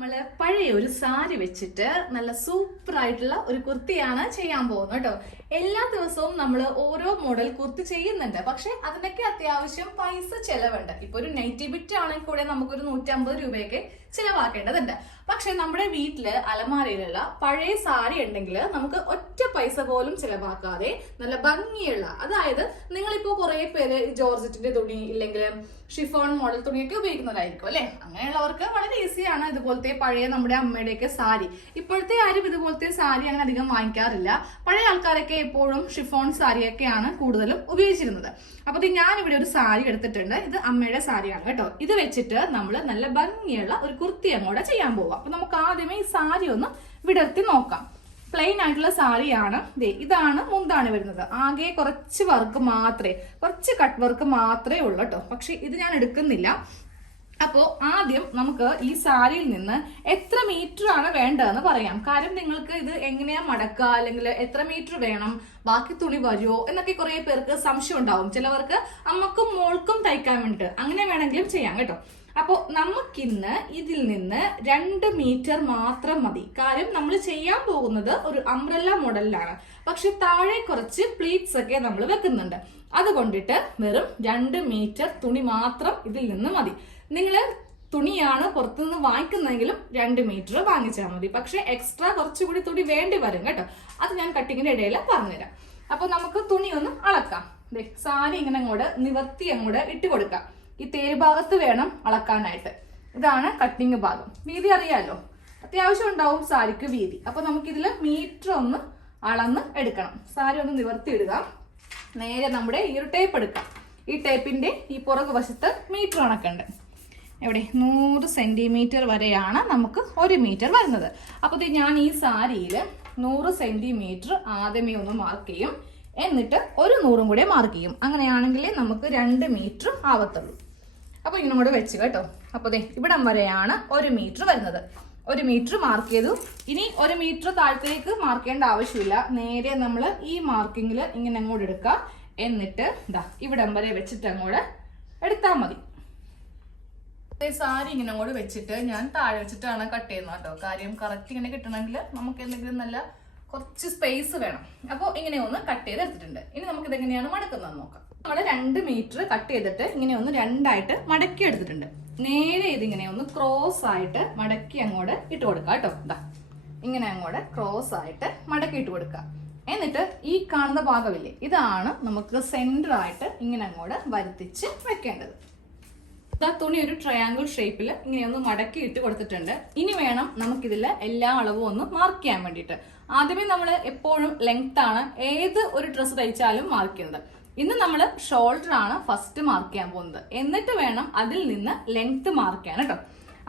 നമ്മള് പഴയ ഒരു സാരി വെച്ചിട്ട് നല്ല സൂപ്പർ ആയിട്ടുള്ള ഒരു കുർത്തിയാണ് ചെയ്യാൻ പോകുന്നത് കേട്ടോ. എല്ലാ ദിവസവും നമ്മൾ ഓരോ മോഡൽ കുർത്തി ചെയ്യുന്നുണ്ട്, പക്ഷെ അതിനൊക്കെ അത്യാവശ്യം പൈസ ചെലവുണ്ട്. ഇപ്പൊ ഒരു നൈറ്റി ബിറ്റ് ആണെങ്കിൽ കൂടെ നമുക്കൊരു 150 രൂപയൊക്കെ ചിലവാക്കേണ്ടതുണ്ട്. പക്ഷെ നമ്മുടെ വീട്ടില് അലമാരയിലുള്ള പഴയ സാരി ഉണ്ടെങ്കിൽ നമുക്ക് ഒറ്റ പൈസ പോലും ചിലവാക്കാതെ നല്ല ഭംഗിയുള്ള, അതായത് നിങ്ങളിപ്പോ കുറെ പേര് ജോർജറ്റിന്റെ തുണി ഇല്ലെങ്കിൽ ഷിഫോൺ മോഡൽ തുണിയൊക്കെ ഉപയോഗിക്കുന്നവരായിരിക്കും അല്ലെ. അങ്ങനെയുള്ളവർക്ക് വളരെ ഈസിയാണ് ഇതുപോലത്തെ പഴയ നമ്മുടെ അമ്മയുടെയൊക്കെ സാരി. ഇപ്പോഴത്തെ ആരും ഇതുപോലത്തെ സാരി അങ്ങനെ അധികം വാങ്ങിക്കാറില്ല. പഴയ ആൾക്കാരൊക്കെ എപ്പോഴും ഷിഫോൺ സാരിയൊക്കെയാണ് കൂടുതലും ഉപയോഗിച്ചിരുന്നത്. അപ്പൊ ഞാൻ ഇവിടെ ഒരു സാരി എടുത്തിട്ടുണ്ട്. ഇത് അമ്മയുടെ സാരിയാണ് കേട്ടോ. ഇത് വെച്ചിട്ട് നമ്മൾ നല്ല ഭംഗിയുള്ള ഒരു കുർത്തി അങ്ങോട്ട് ചെയ്യാൻ പോവാം. അപ്പൊ നമുക്ക് ആദ്യമേ ഈ സാരി ഒന്ന് വിടർത്തി നോക്കാം. പ്ലെയിൻ ആയിട്ടുള്ള സാരിയാണ്. ഇതാണ് മുന്താണി വരുന്നത്. ആകെ കുറച്ച് വർക്ക് മാത്രമേ, കുറച്ച് കട്ട് വർക്ക് മാത്രമേ ഉള്ളൂ കേട്ടോ. പക്ഷെ ഇത് ഞാൻ എടുക്കുന്നില്ല. അപ്പോൾ ആദ്യം നമുക്ക് ഈ സാരിയിൽ നിന്ന് എത്ര മീറ്റർ ആണ് വേണ്ടതെന്ന് പറയാം. കാര്യം നിങ്ങൾക്ക് ഇത് എങ്ങനെയാ മടക്കുക, അല്ലെങ്കിൽ എത്ര മീറ്റർ വേണം, ബാക്കി തുണി വരുമോ എന്നൊക്കെ കുറെ പേർക്ക് സംശയം ഉണ്ടാവും. ചിലവർക്ക് അമ്മക്കും മോൾക്കും തയ്ക്കാൻ വേണ്ടിട്ട് അങ്ങനെ വേണമെങ്കിലും ചെയ്യാം കേട്ടോ. അപ്പോൾ നമുക്കിന്ന് ഇതിൽ നിന്ന് 2 മീറ്റർ മാത്രം മതി. കാര്യം നമ്മൾ ചെയ്യാൻ പോകുന്നത് ഒരു അംബ്രല്ല മോഡലിലാണ്. പക്ഷെ താഴെ കുറച്ച് പ്ലീറ്റ്സ് ഒക്കെ നമ്മൾ വെക്കുന്നുണ്ട്. അതുകൊണ്ടിട്ട് വെറും 2 മീറ്റർ തുണി മാത്രം ഇതിൽ നിന്ന് മതി. നിങ്ങൾ തുണിയാണ് പുറത്തുനിന്ന് വാങ്ങിക്കുന്നെങ്കിലും 2 മീറ്റർ വാങ്ങിച്ചാൽ മതി. പക്ഷെ എക്സ്ട്രാ കുറച്ചുകൂടി തുണി വേണ്ടി വരും കേട്ടോ. അത് ഞാൻ കട്ടിങ്ങിന്റെ ഇടയിൽ പറഞ്ഞുതരാം. അപ്പൊ നമുക്ക് തുണി ഒന്ന് അളക്കാം. സാരി ഇങ്ങനെ അങ്ങോട്ട് നിവർത്തി അങ്ങോട്ട് ഇട്ട് കൊടുക്കാം. ഈ തേര് ഭാഗത്ത് വേണം അളക്കാനായിട്ട്. ഇതാണ് കട്ടിങ് ഭാഗം. വീതി അറിയാലോ, അത്യാവശ്യം ഉണ്ടാവും സാരിക്ക് വീതി. അപ്പൊ നമുക്കിതില് മീറ്റർ ഒന്ന് അളന്ന് എടുക്കണം. സാരി ഒന്ന് നിവർത്തി ഇടുക. നേരെ നമ്മുടെ ഈ ഒരു ടേപ്പ് എടുക്കാം. ഈ ടേപ്പിന്റെ ഈ പുറകു വശത്ത് മീറ്റർ കണക്കുണ്ട്. എവിടെ 100 സെന്റിമീറ്റർ വരെയാണ് നമുക്ക് 1 മീറ്റർ വരുന്നത്. അപ്പൊ ഞാൻ ഈ സാരിയിൽ 100 സെന്റിമീറ്റർ ആദ്യമേ ഒന്ന് മാർക്ക് ചെയ്യും. എന്നിട്ട് ഒരു 100 കൂടെ മാർക്ക് ചെയ്യും. അങ്ങനെയാണെങ്കിൽ നമുക്ക് 2 മീറ്റർ ആവത്തുള്ളൂ. അപ്പൊ ഇങ്ങനെ കൂടെ വെച്ച് കേട്ടോ. അപ്പൊ ഇവിടം വരെയാണ് 1 മീറ്റർ വരുന്നത്. 1 മീറ്റർ മാർക്ക് ചെയ്തു. ഇനി 1 മീറ്റർ താഴത്തേക്ക് മാർക്ക് ചെയ്യേണ്ട ആവശ്യമില്ല. നേരെ നമ്മൾ ഈ മാർക്കിങ്ങിൽ ഇങ്ങനെ അങ്ങോട്ട് എടുക്കുക. എന്നിട്ട് ഇവിടം വരെ വെച്ചിട്ട് അങ്ങോട്ട് എടുത്താൽ മതി. സാരി ഇങ്ങനെ അങ്ങോട്ട് വെച്ചിട്ട് ഞാൻ താഴെ വെച്ചിട്ടാണ് കട്ട് ചെയ്യുന്നത് കേട്ടോ. കാര്യം കറക്റ്റ് ഇങ്ങനെ കിട്ടണമെങ്കിൽ നമുക്ക് എന്തെങ്കിലും നല്ല കുറച്ച് സ്പേസ് വേണം. അപ്പോൾ ഇങ്ങനെ ഒന്ന് കട്ട് ചെയ്ത് എടുത്തിട്ടുണ്ട്. ഇനി നമുക്ക് ഇതെങ്ങനെയാണ് മടക്കുന്നത് നോക്കാം. നമ്മൾ 2 മീറ്റർ കട്ട് ചെയ്തിട്ട് ഇങ്ങനെ ഒന്ന് 2ആയിട്ട് മടക്കി എടുത്തിട്ടുണ്ട്. നേരെ ഇതിങ്ങനെ ഒന്ന് ക്രോസ് ആയിട്ട് മടക്കി അങ്ങോട്ട് ഇട്ട് കൊടുക്കുക കേട്ടോ. ഇങ്ങനെ അങ്ങോട്ട് ക്രോസ് ആയിട്ട് മടക്കി ഇട്ട് കൊടുക്കുക. എന്നിട്ട് ഈ കാണുന്ന ഭാഗമില്ലേ, ഇതാണ് നമുക്ക് സെന്റർ ആയിട്ട് ഇങ്ങനെ അങ്ങോട്ട് വരുത്തിച്ച് വെക്കേണ്ടത്. തുണി ഒരു ട്രയാങ്കിൾ ഷേപ്പിൽ ഇങ്ങനെ ഒന്ന് മടക്കി ഇട്ട് കൊടുത്തിട്ടുണ്ട്. ഇനി വേണം നമുക്കിതില് എല്ലാ അളവും ഒന്ന് മാർക്ക് ചെയ്യാൻ വേണ്ടിയിട്ട്. ആദ്യമേ നമ്മൾ എപ്പോഴും ലെങ്ത് ആണ് ഏത് ഒരു ഡ്രസ്സ് തയ്ച്ചാലും മാർക്ക് ചെയ്യുന്നത്. ഇന്ന് നമ്മൾ ഷോൾഡർ ആണ് ഫസ്റ്റ് മാർക്ക് ചെയ്യാൻ പോകുന്നത്. എന്നിട്ട് വേണം അതിൽ നിന്ന് ലെങ്ത് മാർക്ക് ചെയ്യാൻ കേട്ടോ.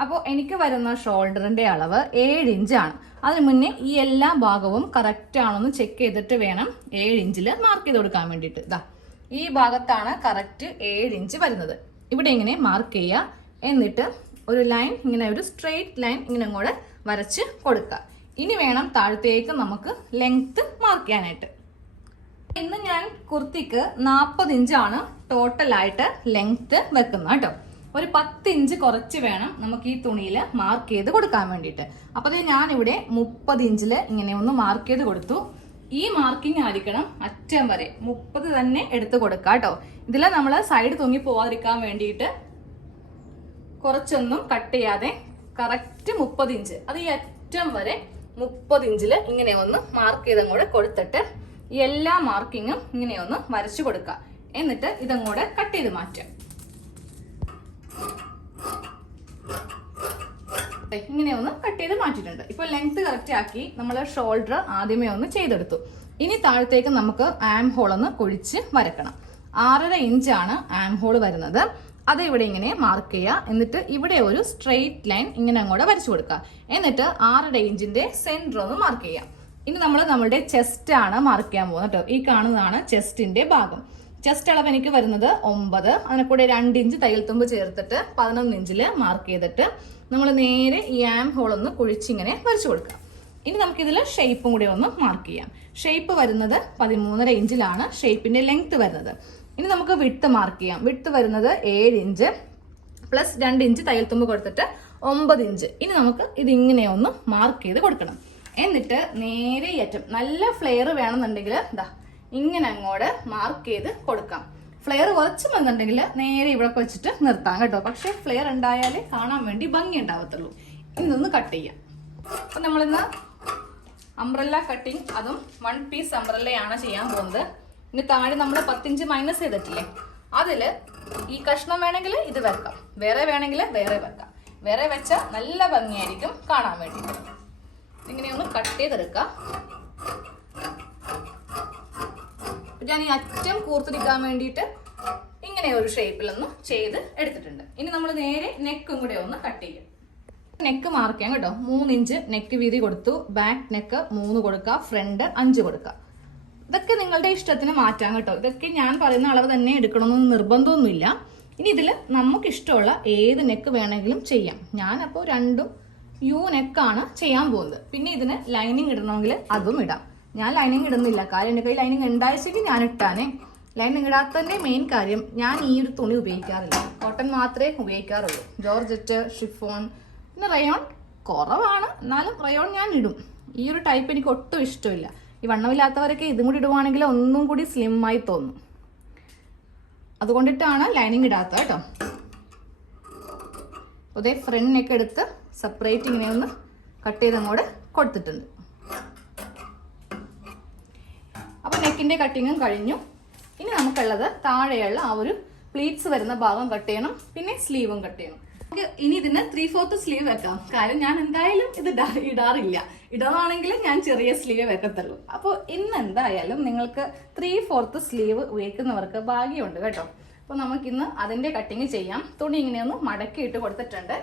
അപ്പോൾ എനിക്ക് വരുന്ന ഷോൾഡറിന്റെ അളവ് 7 ഇഞ്ചാണ്. അതിന് മുന്നേ ഈ എല്ലാ ഭാഗവും കറക്റ്റ് ആണെന്ന് ചെക്ക് ചെയ്തിട്ട് വേണം 7 ഇഞ്ചിൽ മാർക്ക് ചെയ്ത് കൊടുക്കാൻ വേണ്ടിയിട്ട്. ഈ ഭാഗത്താണ് കറക്റ്റ് 7 ഇഞ്ച് വരുന്നത്. ഇവിടെ ഇങ്ങനെ മാർക്ക് ചെയ്യുക. എന്നിട്ട് ഒരു ലൈൻ, ഇങ്ങനെ ഒരു സ്ട്രെയിറ്റ് ലൈൻ ഇങ്ങനെ അങ്ങോട്ട് വരച്ച് കൊടുക്കുക. ഇനി വേണം താഴത്തേക്ക് നമുക്ക് ലെങ്ത് മാർക്ക് ചെയ്യാനായിട്ട്. ഇന്ന് ഞാൻ കുർത്തിക്ക് 40 ഇഞ്ചാണ് ടോട്ടലായിട്ട് ലെങ്ത് വെക്കുന്നത് കേട്ടോ. ഒരു 10 ഇഞ്ച് കുറച്ച് വേണം നമുക്ക് ഈ തുണിയിൽ മാർക്ക് ചെയ്ത് കൊടുക്കാൻ വേണ്ടിയിട്ട്. അപ്പോൾ ഞാൻ ഇവിടെ 30 ഇഞ്ചിൽ ഇങ്ങനെ ഒന്ന് മാർക്ക് ചെയ്ത് കൊടുത്തു. ഈ മാർക്കിംഗ് ആയിരിക്കണം അറ്റം വരെ 30 തന്നെ എടുത്ത് കൊടുക്കുക കേട്ടോ. ഇതിൽ നമ്മൾ സൈഡ് തൂങ്ങി പോവാതിരിക്കാൻ വേണ്ടിയിട്ട് കുറച്ചൊന്നും കട്ട് ചെയ്യാതെ കറക്റ്റ് 30 ഇഞ്ച്, അത് ഈ അറ്റം വരെ 30 ഇഞ്ചിൽ ഇങ്ങനെ ഒന്ന് മാർക്ക് ചെയ്തങ്ങോട്ട് കൊടുത്തിട്ട് എല്ലാ മാർക്കിങ്ങും ഇങ്ങനെ ഒന്ന് വരച്ചു കൊടുക്കുക. എന്നിട്ട് ഇതങ്ങോട്ട് കട്ട് ചെയ്ത് മാറ്റാം. ഇങ്ങനെ ഒന്ന് കട്ട് ചെയ്ത് മാറ്റിയിട്ടുണ്ട്. ഇപ്പൊ ലെങ്ത് കറക്റ്റ് ആക്കി നമ്മൾ ഷോൾഡർ ആദ്യമേ ഒന്ന് ചെയ്തെടുത്തു. ഇനി താഴത്തേക്ക് നമുക്ക് ആം ഹോൾ ഒന്ന് കുഴിച്ച് വരക്കണം. 6.5 ഇഞ്ചാണ് ആം ഹോൾ വരുന്നത്. അത് ഇവിടെ ഇങ്ങനെ മാർക്ക് ചെയ്യുക. എന്നിട്ട് ഇവിടെ ഒരു സ്ട്രെയിറ്റ് ലൈൻ ഇങ്ങനെ അങ്ങോട്ട് വരച്ചു കൊടുക്കുക. എന്നിട്ട് 6.5 ഇഞ്ചിന്റെ സെന്റർ ഒന്ന് മാർക്ക് ചെയ്യാം. ഇനി നമ്മൾ നമ്മുടെ ചെസ്റ്റ് ആണ് മാർക്ക് ചെയ്യാൻ പോകുന്നത് കേട്ടോ. ഈ കാണുന്നതാണ് ചെസ്റ്റിന്റെ ഭാഗം. ചെസ്റ്റ് അളവ് എനിക്ക് വരുന്നത് 9. അതിനെ കൂടെ 2 ഇഞ്ച് തയ്യൽ തുമ്പ് ചേർത്തിട്ട് 11 ഇഞ്ചിൽ മാർക്ക് ചെയ്തിട്ട് നമ്മൾ നേരെ ഈ ആം ഹോൾ ഒന്ന് കുഴിച്ചിങ്ങനെ വരച്ചു കൊടുക്കാം. ഇനി നമുക്കിതിൽ ഷേപ്പും കൂടി ഒന്ന് മാർക്ക് ചെയ്യാം. ഷേപ്പ് വരുന്നത് 13.5 ഇഞ്ചിലാണ് ഷേപ്പിന്റെ ലെങ്ത് വരുന്നത്. ഇനി നമുക്ക് വിഡ്ത്ത് മാർക്ക് ചെയ്യാം. വിഡ്ത്ത് വരുന്നത് 7 ഇഞ്ച് പ്ലസ് 2 ഇഞ്ച് തയ്യൽ തുമ്പ് കൊടുത്തിട്ട് 9 ഇഞ്ച്. ഇനി നമുക്ക് ഇതിങ്ങനെ ഒന്ന് മാർക്ക് ചെയ്ത് കൊടുക്കണം. എന്നിട്ട് നേരെ അറ്റം നല്ല ഫ്ലെയർ വേണമെന്നുണ്ടെങ്കിൽ ഇതാ ഇങ്ങനെ അങ്ങോട്ട് മാർക്ക് ചെയ്ത് കൊടുക്കാം. ഫ്ലെയർ കുറച്ച് വന്നിട്ടുണ്ടെങ്കിൽ നേരെ ഇവിടെ വെച്ചിട്ട് നിർത്താം കേട്ടോ. പക്ഷെ ഫ്ലെയർ ഉണ്ടായാലേ കാണാൻ വേണ്ടി ഭംഗി ഉണ്ടാവത്തുള്ളൂ. ഇതൊന്ന് കട്ട് ചെയ്യാം. അപ്പൊ നമ്മളിന്ന് അംബ്രല്ല കട്ടിങ്, അതും 1 പീസ് അംബ്രല്ലയാണ് ചെയ്യാൻ പോകുന്നത്. ഇനി താഴെ നമ്മൾ 10 ഇഞ്ച് മൈനസ് ചെയ്തിട്ടില്ലേ, അതില് ഈ കഷ്ണം വേണമെങ്കിൽ ഇത് വെക്കാം, വേറെ വേണമെങ്കിൽ വേറെ വെക്കാം. വേറെ വെച്ചാൽ നല്ല ഭംഗിയായിരിക്കും കാണാൻ വേണ്ടിയിട്ട്. ഇങ്ങനെയൊന്ന് കട്ട് ചെയ്തെടുക്കാം. ഞാൻ ഈ അറ്റം കൂർത്തിരിക്കാൻ വേണ്ടിയിട്ട് ഇങ്ങനെ ഒരു ഷേപ്പിലൊന്ന് ചെയ്ത് എടുത്തിട്ടുണ്ട്. ഇനി നമ്മൾ നേരെ നെക്കും കൂടെ ഒന്ന് കട്ട് ചെയ്യും. നെക്ക് മാർക്ക് ചെയ്യാം കേട്ടോ. 3 ഇഞ്ച് നെക്ക് വീതി കൊടുത്തു. ബാക്ക് നെക്ക് 3 കൊടുക്കുക, ഫ്രണ്ട് 5 കൊടുക്കുക. ഇതൊക്കെ നിങ്ങളുടെ ഇഷ്ടത്തിന് മാറ്റാം കേട്ടോ. ഇതൊക്കെ ഞാൻ പറയുന്ന അളവ് തന്നെ എടുക്കണമെന്ന് നിർബന്ധമൊന്നുമില്ല. ഇനി ഇതിൽ നമുക്ക് ഇഷ്ടമുള്ള ഏത് നെക്ക് വേണമെങ്കിലും ചെയ്യാം. ഞാനപ്പോൾ 2 യു നെക്കാണ് ചെയ്യാൻ പോകുന്നത്. പിന്നെ ഇതിന് ലൈനിങ് ഇടണമെങ്കിൽ അതും ഇടാം. ഞാൻ ലൈനിങ് ഇടുന്നില്ല, കാര്യം എൻ്റെ കയ്യിൽ ലൈനിങ് ഉണ്ടായിച്ചെങ്കിൽ ഞാൻ ഇട്ടാനേ. ലൈനിങ് ഇടാത്തതിൻ്റെ മെയിൻ കാര്യം ഞാൻ ഈ ഒരു തുണി ഉപയോഗിക്കാറില്ല, കോട്ടൺ മാത്രമേ ഉപയോഗിക്കാറുള്ളൂ. ജോർജറ്റ്, ഷിഫോൺ, പിന്നെ റയോൺ കുറവാണ്, എന്നാലും റയോൺ ഞാൻ ഇടും. ഈ ഒരു ടൈപ്പ് എനിക്ക് ഒട്ടും ഇഷ്ടമില്ല. ഈ വണ്ണമില്ലാത്തവരൊക്കെ ഇതും കൂടി ഇടുവാണെങ്കിൽ ഒന്നും കൂടി സ്ലിം ആയി തോന്നും. അതുകൊണ്ടിട്ടാണ് ലൈനിങ് ഇടാത്തത് കേട്ടോ. അതേ ഫ്രണ്ട് നെക്ക് എടുത്ത് സെപ്പറേറ്റ് ഇങ്ങനെ ഒന്ന് കട്ട് ചെയ്ത് അങ്ങോട്ട് കൊടുത്തിട്ടുണ്ട്. അപ്പൊ നെക്കിന്റെ കട്ടിങ്ങും കഴിഞ്ഞു. ഇനി നമുക്കുള്ളത് താഴെയുള്ള ആ ഒരു പ്ലീറ്റ്സ് വരുന്ന ഭാഗം കട്ട് ചെയ്യണം, പിന്നെ സ്ലീവും കട്ട് ചെയ്യണം. ഇനി ഇതിന് 3/4 സ്ലീവ് വെക്കാം. കാര്യം ഞാൻ എന്തായാലും ഇത് ഇടാറില്ല. ഇടാണെങ്കിൽ ഞാൻ ചെറിയ സ്ലീവ് വെക്കത്തുള്ളൂ. അപ്പോൾ ഇന്ന് എന്തായാലും നിങ്ങൾക്ക് 3/4 സ്ലീവ് ഉപയോഗിക്കുന്നവർക്ക് ഭാഗ്യമുണ്ട് കേട്ടോ. അപ്പോൾ നമുക്കിന്ന് അതിന്റെ കട്ടിങ് ചെയ്യാം. തുണി ഇങ്ങനെയൊന്ന് മടക്കി ഇട്ട് കൊടുത്തിട്ടുണ്ട്.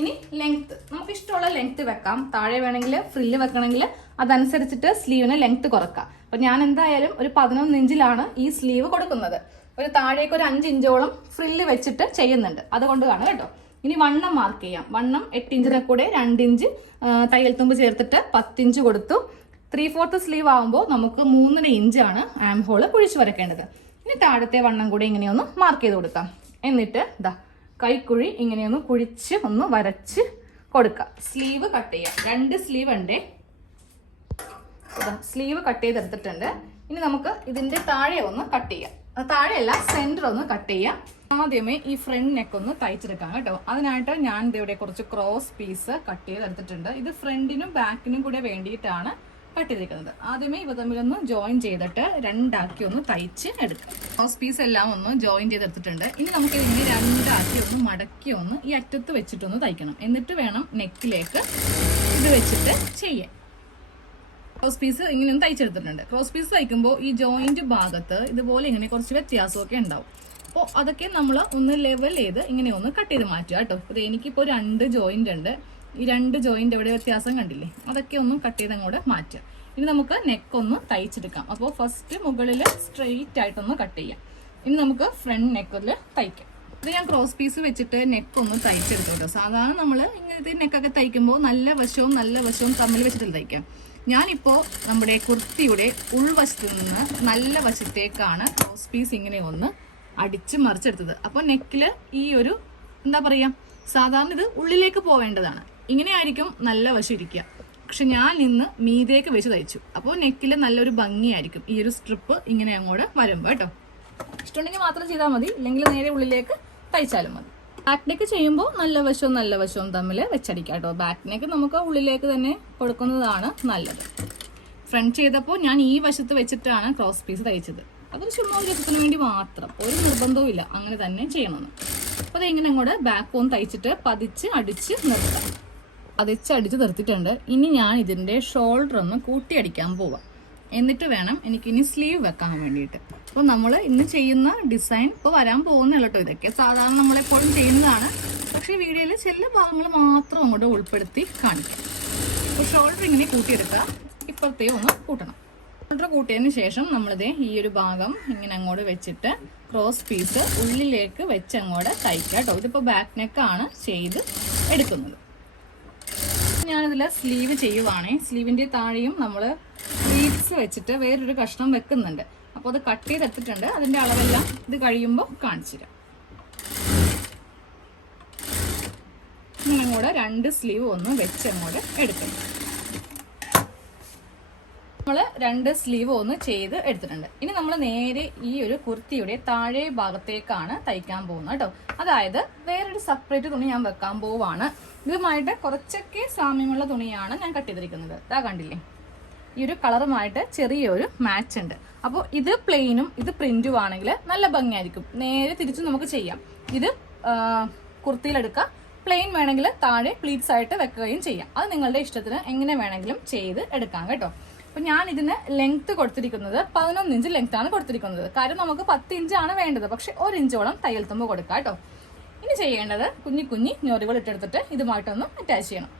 ഇനി ലെങ്ത് നമുക്ക് ഇഷ്ടമുള്ള ലെങ്ത് വെക്കാം. താഴെ വേണമെങ്കിൽ ഫ്രില്ല് വെക്കണമെങ്കിൽ അതനുസരിച്ചിട്ട് സ്ലീവിന് ലെങ്ത് കുറക്കാം. അപ്പൊ ഞാൻ എന്തായാലും ഒരു 11 ഇഞ്ചിലാണ് ഈ സ്ലീവ് കൊടുക്കുന്നത്. ഒരു താഴേക്ക് ഒരു 5 ഇഞ്ചോളം ഫ്രില്ല് വെച്ചിട്ട് ചെയ്യുന്നുണ്ട്, അതുകൊണ്ടാണ് കേട്ടോ. ഇനി വണ്ണം മാർക്ക് ചെയ്യാം. വണ്ണം 8 ഇഞ്ചിനെ കൂടെ 2 ഇഞ്ച് തയ്യൽ തുമ്പ് ചേർത്തിട്ട് 10 ഇഞ്ച് കൊടുത്തു. 3/4 സ്ലീവ് ആകുമ്പോൾ നമുക്ക് 3.5 ഇഞ്ചാണ് ആം ഹോള് കുഴിച്ചു വരയ്ക്കേണ്ടത്. ഇനി താഴത്തെ വണ്ണം കൂടെ ഇങ്ങനെയൊന്ന് മാർക്ക് ചെയ്ത് കൊടുക്കാം. എന്നിട്ട് ഇതാ കൈക്കുഴി ഇങ്ങനെയൊന്ന് കുഴിച്ച് ഒന്ന് വരച്ച് കൊടുക്കാം. സ്ലീവ് കട്ട് ചെയ്യാം. 2 സ്ലീവ് ഉണ്ട്. സ്ലീവ് കട്ട് ചെയ്തെടുത്തിട്ടുണ്ട്. ഇനി നമുക്ക് ഇതിന്റെ താഴെ ഒന്ന് കട്ട് ചെയ്യാം. താഴെയല്ല, സെന്റർ ഒന്ന് കട്ട് ചെയ്യാം. ആദ്യമേ ഈ ഫ്രണ്ട് നെക്ക് ഒന്ന് തയ്ച്ചെടുക്കാം കേട്ടോ. അതിനായിട്ട് ഞാൻ ഇവിടെ കുറച്ച് ക്രോസ് പീസ് കട്ട് ചെയ്തെടുത്തിട്ടുണ്ട്. ഇത് ഫ്രണ്ടിനും ബാക്കിനും കൂടെ വേണ്ടിയിട്ടാണ് കട്ട് ചെയ്തിരിക്കുന്നത്. ആദ്യമേ ഇവ തമ്മിലൊന്ന് ജോയിൻ ചെയ്തിട്ട് 2 ആക്കി ഒന്ന് തയ്ച്ച് എടുക്കാം. ക്രോസ് പീസ് എല്ലാം ഒന്ന് ജോയിൻ ചെയ്തെടുത്തിട്ടുണ്ട്. ഇനി നമുക്ക് ഇതിനെ 2 ആക്കി ഒന്ന് മടക്കി ഒന്ന് ഈ അറ്റത്ത് വെച്ചിട്ടൊന്ന് തയ്ക്കണം. എന്നിട്ട് വേണം നെക്കിലേക്ക് ഇത് വെച്ചിട്ട് ചെയ്യാൻ. ക്രോസ് പീസ് ഇങ്ങനെ ഒന്ന് തയ്ച്ചെടുത്തിട്ടുണ്ട്. ക്രോസ് പീസ് തയ്ക്കുമ്പോൾ ഈ ജോയിന്റ് ഭാഗത്ത് ഇതുപോലെ ഇങ്ങനെ കുറച്ച് വ്യത്യാസമൊക്കെ ഉണ്ടാവും. അപ്പോൾ അതൊക്കെ നമ്മൾ ഒന്ന് ലെവൽ ചെയ്ത് ഇങ്ങനെ ഒന്ന് കട്ട് ചെയ്ത് മാറ്റുക കേട്ടോ. ഇത് എനിക്കിപ്പോൾ 2 ജോയിന്റ് ഉണ്ട്. ഈ 2 ജോയിന്റ് എവിടെ വ്യത്യാസം കണ്ടില്ലേ, അതൊക്കെ ഒന്ന് കട്ട് ചെയ്ത് അങ്ങോട്ട് മാറ്റുക. ഇനി നമുക്ക് നെക്ക് ഒന്ന് തയ്ച്ചെടുക്കാം. അപ്പോൾ ഫസ്റ്റ് മുകളിൽ സ്ട്രെയിറ്റ് ആയിട്ടൊന്ന് കട്ട് ചെയ്യാം. ഇനി നമുക്ക് ഫ്രണ്ട് നെക്കിൽ തയ്ക്കാം. ഇത് ഞാൻ ക്രോസ് പീസ് വെച്ചിട്ട് നെക്ക് ഒന്ന് തയ്ച്ചെടുത്തു കേട്ടോ. സാധാരണ നമ്മൾ ഇങ്ങനത്തെ നെക്കൊക്കെ തയ്ക്കുമ്പോൾ നല്ല വശവും തമ്മിൽ വെച്ചിട്ട് തയ്ക്കാം. ഞാനിപ്പോൾ നമ്മുടെ കുർത്തിയുടെ ഉൾവശത്ത് നിന്ന് നല്ല വശത്തേക്കാണ് ക്രോസ് പീസ് ഇങ്ങനെ ഒന്ന് അടിച്ച് മറിച്ചെടുത്തത്. അപ്പോൾ നെക്കില് ഈ ഒരു എന്താ പറയാ, സാധാരണ ഇത് ഉള്ളിലേക്ക് പോവേണ്ടതാണ്, ഇങ്ങനെ ആയിരിക്കും നല്ല വശം ഇരിക്കുക. പക്ഷെ ഞാൻ ഇന്ന് മീതേക്ക് വെച്ച് തയ്ച്ചു. അപ്പോൾ നെക്കില് നല്ലൊരു ഭംഗിയായിരിക്കും ഈ ഒരു സ്ട്രിപ്പ് ഇങ്ങനെ അങ്ങോട്ട് വരുമ്പോൾ കേട്ടോ. ഇഷ്ടമുണ്ടെങ്കിൽ മാത്രം ചെയ്താൽ മതി, ഇല്ലെങ്കിൽ നേരെ ഉള്ളിലേക്ക് തയ്ച്ചാലും മതി. ബാക്ക് നെക്ക് ചെയ്യുമ്പോൾ നല്ല വശവും തമ്മിൽ വെച്ചടിക്കാം കേട്ടോ. ബാക്ക് നെക്ക് നമുക്ക് ഉള്ളിലേക്ക് തന്നെ കൊടുക്കുന്നതാണ് നല്ലത്. ഫ്രണ്ട് ചെയ്തപ്പോൾ ഞാൻ ഈ വശത്ത് വെച്ചിട്ടാണ് ക്രോസ് പീസ് തയ്ച്ചത്. അതൊരു ചുമ്മാ ഒരു രസത്തിന് വേണ്ടി മാത്രം, ഒരു നിർബന്ധവും ഇല്ല അങ്ങനെ തന്നെ ചെയ്യണമെന്ന്. അപ്പോൾ അതെങ്ങനെ അങ്ങോട്ട് ബാക്ക് ഒന്ന് തയ്ച്ചിട്ട് പതിച്ച് അടിച്ച് നിർത്താം. പതിച്ചടിച്ച് നിർത്തിയിട്ടുണ്ട്. ഇനി ഞാൻ ഇതിൻ്റെ ഷോൾഡർ ഒന്ന് കൂട്ടിയടിക്കാൻ പോവാം. എന്നിട്ട് വേണം എനിക്കിനി സ്ലീവ് വെക്കാൻ വേണ്ടിയിട്ട്. അപ്പോൾ നമ്മൾ ഇന്ന് ചെയ്യുന്ന ഡിസൈൻ ഇപ്പോൾ വരാൻ പോകുന്നല്ലോ കേട്ടോ. ഇതൊക്കെ സാധാരണ നമ്മളെപ്പോഴും ചെയ്യുന്നതാണ്, പക്ഷേ വീഡിയോയിൽ ചില ഭാഗങ്ങൾ മാത്രം അങ്ങോട്ട് ഉൾപ്പെടുത്തി കാണിക്കാം. അപ്പോൾ ഷോൾഡർ ഇങ്ങനെ കൂട്ടിയെടുക്കുക. ഇപ്പുറത്തേ ഒന്ന് കൂട്ടണം. ഷോൾഡർ കൂട്ടിയതിന് ശേഷം നമ്മളിതേ ഈ ഒരു ഭാഗം ഇങ്ങനെ അങ്ങോട്ട് വെച്ചിട്ട് ക്രോസ് പീസ് ഉള്ളിലേക്ക് വെച്ച് അങ്ങോട്ട് തയ്ക്കുക കേട്ടോ. ഇതിപ്പോൾ ബാക്ക് നെക്കാണ് ചെയ്ത് എടുക്കുന്നത്. ഞാനിതിൽ സ്ലീവ് ചെയ്യുവാണേ. സ്ലീവിൻ്റെ താഴെയും നമ്മൾ പ്ലീറ്റ്സ് വെച്ചിട്ട് വേറൊരു കഷ്ണം വെക്കുന്നുണ്ട്. അപ്പോൾ അത് കട്ട് ചെയ്തെടുത്തിട്ടുണ്ട്. അതിൻ്റെ അളവെല്ലാം ഇത് കഴിയുമ്പോൾ കാണിച്ചു തരാം. ഇങ്ങനെ കൂടെ 2 സ്ലീവ് ഒന്ന് വെച്ച് അങ്ങോട്ട് എടുക്കണം. നമ്മൾ 2 സ്ലീവ് ഒന്ന് ചെയ്ത് എടുത്തിട്ടുണ്ട്. ഇനി നമ്മൾ നേരെ ഈ ഒരു കുർത്തിയുടെ താഴെ ഭാഗത്തേക്കാണ് തയ്ക്കാൻ പോകുന്നത് കേട്ടോ. അതായത് വേറൊരു സെപ്പറേറ്റ് തുണി ഞാൻ വെക്കാൻ പോവാണ്. ഇതുമായിട്ട് കുറച്ചൊക്കെ സാമ്യമുള്ള തുണിയാണ് ഞാൻ കട്ട് ചെയ്തിരിക്കുന്നത്. ഇതാ കണ്ടില്ലേ, ഈ ഒരു കളറുമായിട്ട് ചെറിയൊരു മാച്ച് ഉണ്ട്. അപ്പോൾ ഇത് പ്ലെയിനും ഇത് പ്രിന്റും ആണെങ്കിൽ നല്ല ഭംഗിയായിരിക്കും. നേരെ തിരിച്ച് നമുക്ക് ചെയ്യാം. ഇത് കുർത്തിയിലെടുക്കാം, പ്ലെയിൻ വേണമെങ്കിൽ താഴെ പ്ലീറ്റ്സ് ആയിട്ട് വെക്കുകയും ചെയ്യാം. അത് നിങ്ങളുടെ ഇഷ്ടത്തിന് എങ്ങനെ വേണമെങ്കിലും ചെയ്ത് എടുക്കാം കേട്ടോ. അപ്പൊ ഞാൻ ഇതിന് ലെങ്ത് കൊടുത്തിരിക്കുന്നത് 11 ഇഞ്ച് ലെങ്ത് ആണ് കൊടുത്തിരിക്കുന്നത്. കാര്യം നമുക്ക് 10 ഇഞ്ചാണ് വേണ്ടത്, പക്ഷെ 1 ഇഞ്ചോളം തയ്യൽ തുമ്പ് കൊടുക്കാം കേട്ടോ. ഇനി ചെയ്യേണ്ടത് കുഞ്ഞി ഞൊറികൾ ഇട്ടെടുത്തിട്ട് ഇതുമായിട്ടൊന്ന് അറ്റാച്ച് ചെയ്യണം.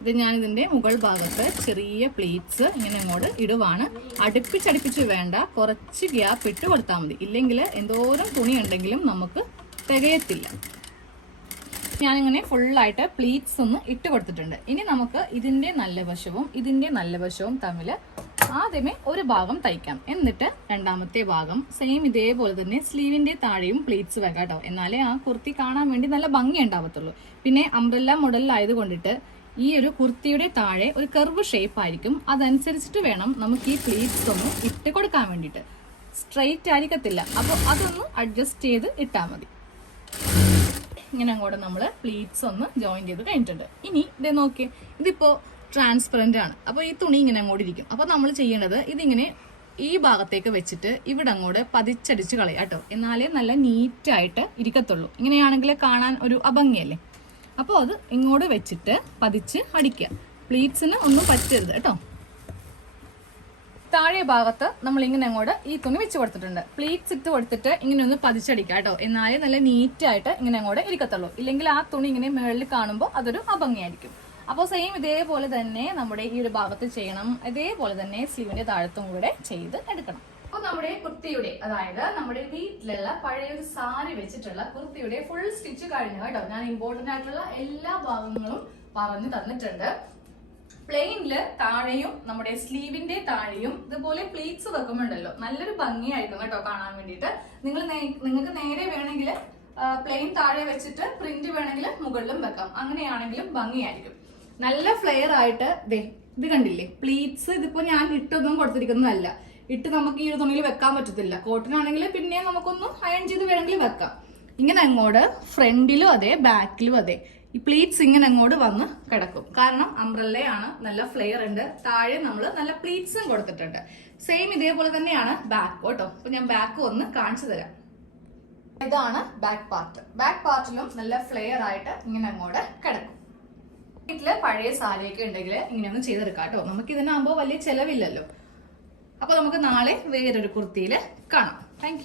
ഇത് ഞാൻ ഇതിന്റെ മുകൾ ഭാഗത്ത് ചെറിയ പ്ലീറ്റ്സ് ഇങ്ങനെ അങ്ങോട്ട് ഇടുവാണ്. അടുപ്പിച്ചടുപ്പിച്ച് വേണ്ട, കുറച്ച് ഗ്യാപ്പ് ഇട്ട് കൊടുത്താൽ മതി. ഇല്ലെങ്കിൽ എന്തോരം തുണി ഉണ്ടെങ്കിലും നമുക്ക് തികയത്തില്ല. ഞാനിങ്ങനെ ഫുള്ളായിട്ട് പ്ലീറ്റ്സ് ഒന്ന് ഇട്ട് കൊടുത്തിട്ടുണ്ട്. ഇനി നമുക്ക് ഇതിന്റെ നല്ല വശവും ഇതിന്റെ നല്ല വശവും തമ്മിൽ ആദ്യമേ ഒരു ഭാഗം തയ്ക്കാം. എന്നിട്ട് രണ്ടാമത്തെ ഭാഗം സെയിം ഇതേപോലെ തന്നെ സ്ലീവിന്റെ താഴെയും പ്ലീറ്റ്സ് വെക്കാം കേട്ടോ. എന്നാലേ ആ കുർത്തി കാണാൻ വേണ്ടി നല്ല ഭംഗി ഉണ്ടാവത്തുള്ളൂ. പിന്നെ അംബ്രല്ല മോഡലിലായത് കൊണ്ടിട്ട് ഈ ഒരു കുർത്തിയുടെ താഴെ ഒരു കർവ് ഷേപ്പ് ആയിരിക്കും. അതനുസരിച്ചിട്ട് വേണം നമുക്ക് ഈ പ്ലീറ്റ്സ് ഒന്ന് ഇട്ട് കൊടുക്കാൻ വേണ്ടിയിട്ട്. സ്ട്രെയിറ്റ് ആയിരിക്കത്തില്ല. അപ്പോൾ അതൊന്ന് അഡ്ജസ്റ്റ് ചെയ്ത് ഇട്ടാൽ മതി. ഇങ്ങനെ അങ്ങോട്ട് നമ്മൾ പ്ലീറ്റ്സ് ഒന്ന് ജോയിൻ ചെയ്ത് കഴിഞ്ഞിട്ടുണ്ട്. ഇനി ഇത് നോക്കിയേ, ഇതിപ്പോ ട്രാൻസ്പെറന്റ് ആണ്. അപ്പൊ ഈ തുണി ഇങ്ങനെ അങ്ങോട്ട് ഇരിക്കും. അപ്പൊ നമ്മൾ ചെയ്യേണ്ടത് ഇതിങ്ങനെ ഈ ഭാഗത്തേക്ക് വെച്ചിട്ട് ഇവിടെ അങ്ങോട്ട് പതിച്ചടിച്ച് കളയാം കേട്ടോ. എന്നാലേ നല്ല നീറ്റായിട്ട് ഇരിക്കത്തുള്ളൂ. ഇങ്ങനെയാണെങ്കിൽ കാണാൻ ഒരു അഭംഗിയല്ലേ. അപ്പോൾ അത് ഇങ്ങോട്ട് വെച്ചിട്ട് പതിച്ച് അടിക്കുക. പ്ലീറ്റ്സിന് ഒന്നും പറ്റരുത് കേട്ടോ. താഴെ ഭാഗത്ത് നമ്മൾ ഇങ്ങനെ അങ്ങോട്ട് ഈ തുണി വെച്ച് കൊടുത്തിട്ടുണ്ട്. പ്ലീറ്റ്സ് ഇട്ട് കൊടുത്തിട്ട് ഇങ്ങനെ ഒന്ന് പതിച്ചടിക്കാം കേട്ടോ. എന്നാലേ നല്ല നീറ്റായിട്ട് ഇങ്ങനെ അങ്ങോട്ട് ഇരിക്കത്തുള്ളൂ. ഇല്ലെങ്കിൽ ആ തുണി ഇങ്ങനെ മുകളിൽ കാണുമ്പോൾ അതൊരു അഭംഗിയായിരിക്കും. അപ്പോൾ സെയിം ഇതേപോലെ തന്നെ നമ്മുടെ ഈ ഒരു ഭാഗത്ത് ചെയ്യണം. ഇതേപോലെ തന്നെ സ്ലീവിന്റെ താഴത്തും കൂടെ ചെയ്ത് എടുക്കണം. അപ്പോൾ നമ്മുടെ കുർത്തിയുടെ, അതായത് നമ്മുടെ വീട്ടിലുള്ള പഴയൊരു സാരി വെച്ചിട്ടുള്ള കുർത്തിയുടെ ഫുൾ സ്റ്റിച്ച് കഴിഞ്ഞു കേട്ടോ. ഞാൻ ഇമ്പോർട്ടന്റ് ആയിട്ടുള്ള എല്ലാ ഭാഗങ്ങളും പറഞ്ഞു തന്നിട്ടുണ്ട്. പ്ലെയിനില് താഴെയും നമ്മുടെ സ്ലീവിന്റെ താഴെയും ഇതുപോലെ പ്ലീറ്റ്സ് വെക്കുമ്പോണ്ടല്ലോ നല്ലൊരു ഭംഗിയായിരിക്കും കേട്ടോ കാണാൻ വേണ്ടിയിട്ട്. നിങ്ങൾക്ക് നേരെ വേണമെങ്കിൽ പ്ലെയിൻ താഴെ വെച്ചിട്ട് പ്രിന്റ് വേണമെങ്കിൽ മുകളിലും വെക്കാം. അങ്ങനെയാണെങ്കിലും ഭംഗിയായിരിക്കും. നല്ല ഫ്ലെയർ ആയിട്ട് ഇത് കണ്ടില്ലേ പ്ലീറ്റ്സ്. ഇതിപ്പോ ഞാൻ ഇട്ടൊന്നും കൊടുത്തിരിക്കുന്നതല്ല. ഇട്ട് നമുക്ക് ഈ ഒരു തുണിയിൽ വെക്കാൻ പറ്റത്തില്ല. കോട്ടൺ ആണെങ്കിൽ പിന്നെ നമുക്കൊന്നും അയൺ ചെയ്ത് വേണമെങ്കിൽ വെക്കാം. ഇങ്ങനെ അങ്ങോട്ട് ഫ്രണ്ടിലും അതെ ബാക്കിലും അതെ ഈ പ്ലീറ്റ്സ് ഇങ്ങനെ അങ്ങോട്ട് വന്ന് കിടക്കും. കാരണം അംബ്രല്ലയാണ്, നല്ല ഫ്ലെയർ ഉണ്ട്. താഴെ നമ്മൾ നല്ല പ്ലീറ്റ്സും കൊടുത്തിട്ടുണ്ട്. സെയിം ഇതേപോലെ തന്നെയാണ് ബാക്ക് കേട്ടോ. അപ്പൊ ഞാൻ ബാക്ക് ഒന്ന് കാണിച്ചു തരാം. ഇതാണ് ബാക്ക് പാർട്ട്. ബാക്ക് പാർട്ടിലും നല്ല ഫ്ലെയർ ആയിട്ട് ഇങ്ങനെ അങ്ങോട്ട് കിടക്കും. വീട്ടില് പഴയ സാരിയൊക്കെ ഉണ്ടെങ്കിൽ ഇങ്ങനെ ഒന്ന് ചെയ്തെടുക്കാം കേട്ടോ. നമുക്ക് ഇതിനാകുമ്പോൾ വലിയ ചെലവില്ലല്ലോ. അപ്പൊ നമുക്ക് നാളെ വേറൊരു കുർത്തിയിൽ കാണാം. താങ്ക്